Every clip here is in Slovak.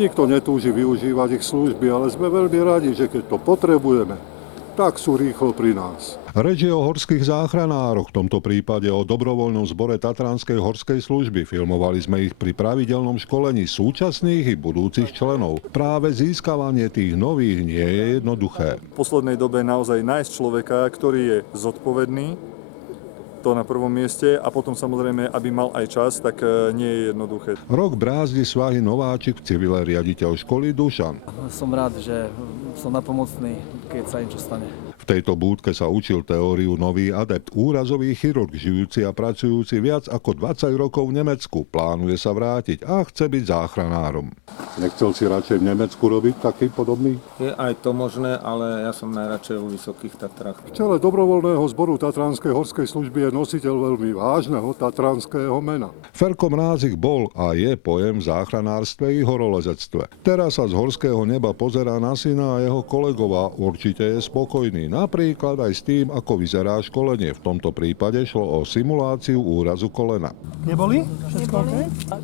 Nikto netúži využívať ich služby, ale sme veľmi radi, že keď to potrebujeme, tak sú rýchlo pri nás. Reč je o horských záchranároch, v tomto prípade o dobrovoľnom zbore Tatranskej horskej služby. Filmovali sme ich pri pravidelnom školení súčasných i budúcich členov. Práve získavanie tých nových nie je jednoduché. V poslednej dobe naozaj nájsť človeka, ktorý je zodpovedný, to na prvom mieste, a potom samozrejme, aby mal aj čas, tak nie je jednoduché. Rok brázdi svahy nováčik v civile riaditeľ školy Dušan. Som rád, že som napomocný, keď sa niečo stane. V tejto búdke sa učil teóriu nový adept, úrazový chirurg, žijúci a pracujúci viac ako 20 rokov v Nemecku. Plánuje sa vrátiť a chce byť záchranárom. Nechcel si radšej v Nemecku robiť taký podobný? Je aj to možné, ale ja som najradšej vo Vysokých Tatrách. V čele dobrovoľného zboru Tatranskej horskej služby je nositeľ veľmi vážneho tatranského mena. Ferko Mrázik bol a je pojem v záchranárstve i horolezectve. Teraz sa z horského neba pozerá na syna a jeho kolegov a určite je spokojný. Napríklad aj s tým, ako vyzerá školenie. V tomto prípade šlo o simuláciu úrazu kolena. Neboli?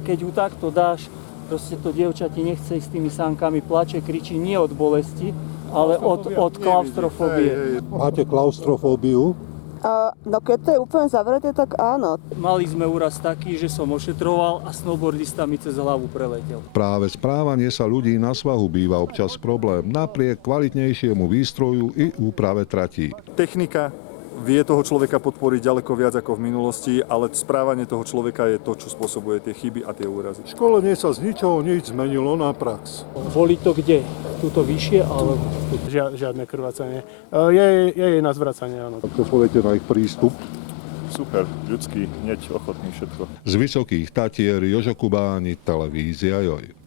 Keď ju takto dáš, proste to dievča ti nechce ísť s tými sánkami, plače, kričí nie od bolesti, ale od klaustrofóbie. Máte klaustrofóbiu? No keď to je úplne zavreté, tak áno. Mali sme úraz taký, že som ošetroval a snowboardista mi cez hlavu preletel. Práve správanie sa ľudí na svahu býva občas problém, napriek kvalitnejšiemu výstroju i úprave tratí. Technika vie toho človeka podporiť ďaleko viac ako v minulosti, ale správanie toho človeka je to, čo spôsobuje tie chyby a tie úrazy. Školenie sa z ničoho nič zmenilo na prax. Boli to kde? Tuto vyššie, alebo Žiadne krvácanie. Je na zvracanie, áno. Ako poviete na ich prístup? Super, ľudský, hneď ochotný všetko. Z Vysokých Tatier Jožo Kubáni, televízia Joj.